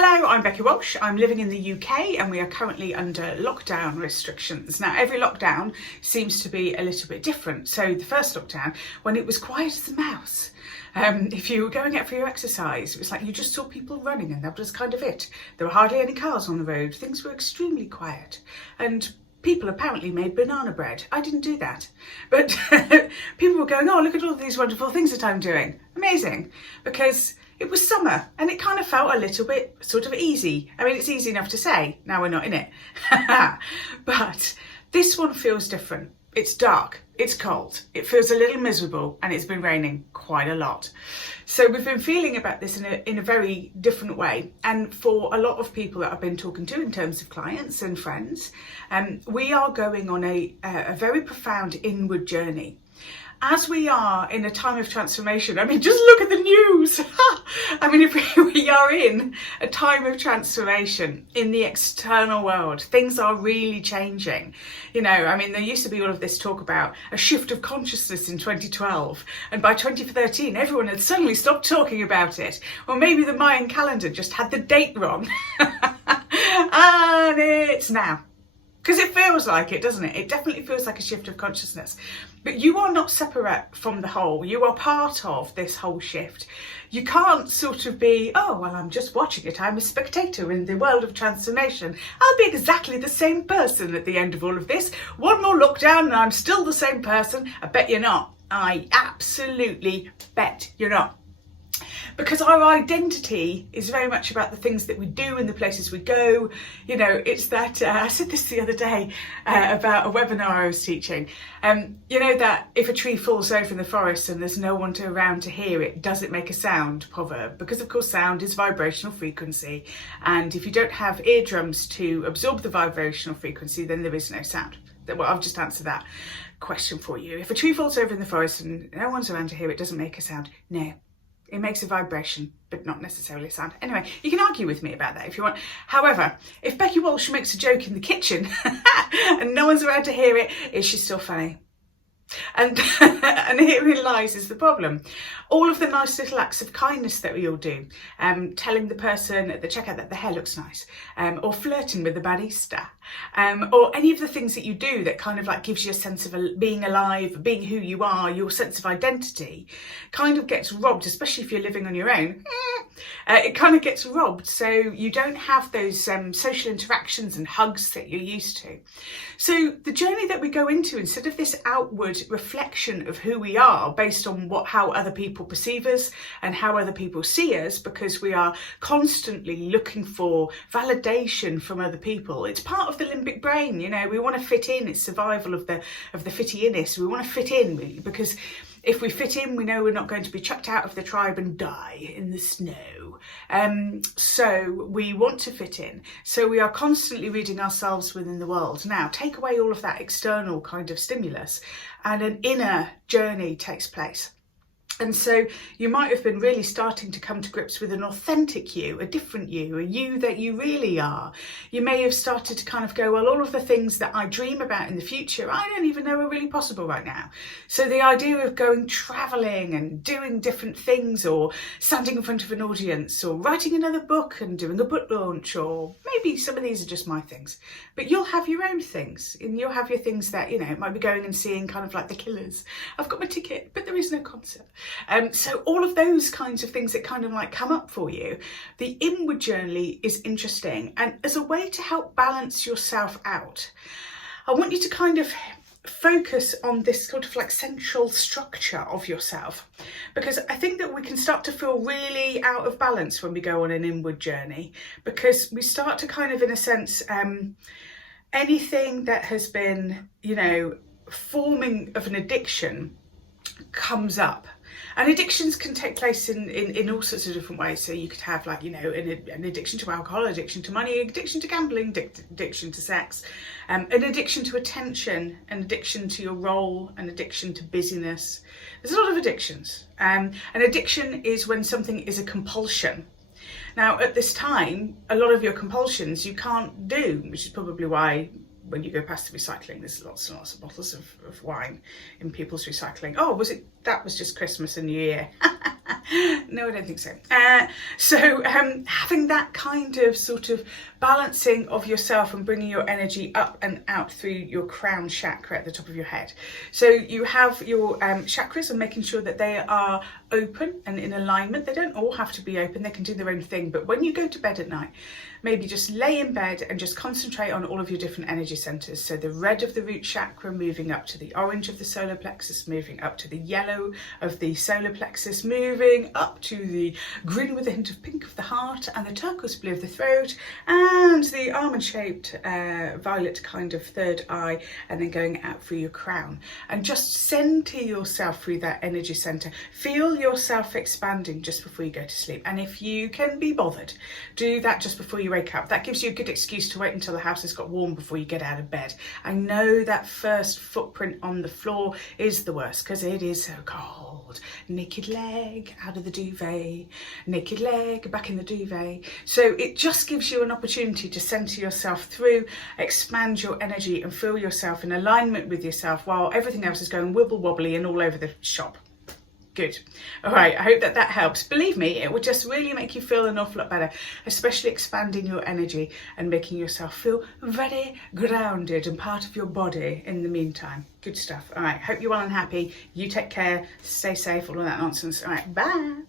Hello, I'm Becky Walsh. I'm living in the UK and we are currently under lockdown restrictions. Now, every lockdown seems to be a little bit different. So the first lockdown, when it was quiet as a mouse, if you were going out for your exercise, it was like you just saw people running and that was kind of it. There were hardly any cars on the road. Things were extremely quiet. And people apparently made banana bread. I didn't do that. But people were going, oh, look at all these wonderful things that I'm doing. Amazing. Because it was summer and it kind of felt a little bit sort of easy. I mean, it's easy enough to say, now we're not in it. But this one feels different. It's dark, it's cold, it feels a little miserable, and it's been raining quite a lot. So we've been feeling about this in a very different way. And for a lot of people that I've been talking to in terms of clients and friends, we are going on a very profound inward journey. As we are in a time of transformation, I mean, just look at the news. I mean, if we are in a time of transformation in the external world, things are really changing. You know, I mean, there used to be all of this talk about a shift of consciousness in 2012. And by 2013, everyone had suddenly stopped talking about it. Or maybe the Mayan calendar just had the date wrong. And it's now. Because it feels like it, doesn't it? It definitely feels like a shift of consciousness. But you are not separate from the whole. You are part of this whole shift. You can't sort of be, oh, well, I'm just watching it. I'm a spectator in the world of transformation. I'll be exactly the same person at the end of all of this. One more lockdown and I'm still the same person. I bet you're not. I absolutely bet you're not. Because our identity is very much about the things that we do and the places we go. You know, it's that, I said this the other day about a webinar I was teaching. You know that if a tree falls over in the forest and there's no one around to hear it, does it make a sound proverb? Because of course sound is vibrational frequency. And if you don't have eardrums to absorb the vibrational frequency, then there is no sound. Well, I've just answered that question for you. If a tree falls over in the forest and no one's around to hear it, doesn't make a sound. No. It makes a vibration, but not necessarily a sound. Anyway, you can argue with me about that if you want. However, if Becky Walsh makes a joke in the kitchen and no one's around to hear it, is she still funny? And herein lies is the problem. All of the nice little acts of kindness that we all do, telling the person at the checkout that the hair looks nice, or flirting with the barista, or any of the things that you do that kind of like gives you a sense of being alive, being who you are, your sense of identity, kind of gets robbed, especially if you're living on your own. It kind of gets robbed, so you don't have those social interactions and hugs that you're used to. So the journey that we go into, instead of this outward reflection of who we are based on how other people perceive us and how other people see us, because we are constantly looking for validation from other people. It's part of the limbic brain, you know, we want to fit in. It's survival of the fitty-inness. We want to fit in because if we fit in, we know we're not going to be chucked out of the tribe and die in the snow. So we want to fit in. So we are constantly reading ourselves within the world. Now, take away all of that external kind of stimulus and an inner journey takes place. And so you might have been really starting to come to grips with an authentic you, a different you, a you that you really are. You may have started to kind of go, well, all of the things that I dream about in the future, I don't even know are really possible right now. So the idea of going travelling and doing different things, or standing in front of an audience, or writing another book and doing a book launch, or maybe some of these are just my things, but you'll have your own things, and you'll have your things that, you know, might be going and seeing kind of like the Killers. I've got my ticket, but there is no concert. So all of those kinds of things that kind of like come up for you, the inward journey is interesting. And as a way to help balance yourself out, I want you to kind of focus on this sort of like central structure of yourself, because I think that we can start to feel really out of balance when we go on an inward journey, because we start to kind of, in a sense, anything that has been, you know, forming of an addiction comes up. And addictions can take place in all sorts of different ways. So you could have, like, you know, an addiction to alcohol, addiction to money, addiction to gambling, addiction to sex, an addiction to attention, an addiction to your role, an addiction to busyness. There's a lot of addictions. An addiction is when something is a compulsion. Now, at this time, a lot of your compulsions you can't do, which is probably why when you go past the recycling, there's lots and lots of bottles of wine in people's recycling. Oh, that was just Christmas and New Year. No, I don't think so. Having that kind of sort of balancing of yourself and bringing your energy up and out through your crown chakra at the top of your head. So you have your chakras and making sure that they are open and in alignment. They don't all have to be open, they can do their own thing. But when you go to bed at night, maybe just lay in bed and just concentrate on all of your different energy centers. So the red of the root chakra moving up to the orange of the solar plexus, moving up to the yellow of the solar plexus, moving up to the green with a hint of pink of the heart, and the turquoise blue of the throat, and the almond shaped violet kind of third eye, and then going out through your crown. And just center yourself through that energy center. Feel yourself expanding just before you go to sleep. And if you can be bothered, do that just before you wake up. That gives you a good excuse to wait until the house has got warm before you get out of bed. I know that first footprint on the floor is the worst because it is so cold. Naked leg out of the duvet, naked leg back in the duvet. So it just gives you an opportunity to center yourself through, expand your energy and feel yourself in alignment with yourself while everything else is going wibble wobbly and all over the shop. Good. All right, I hope that helps. Believe me, it will just really make you feel an awful lot better, especially expanding your energy and making yourself feel very grounded and part of your body in the meantime. Good stuff. All right, hope you're well and happy. You take care, stay safe, all of that nonsense. All right, bye.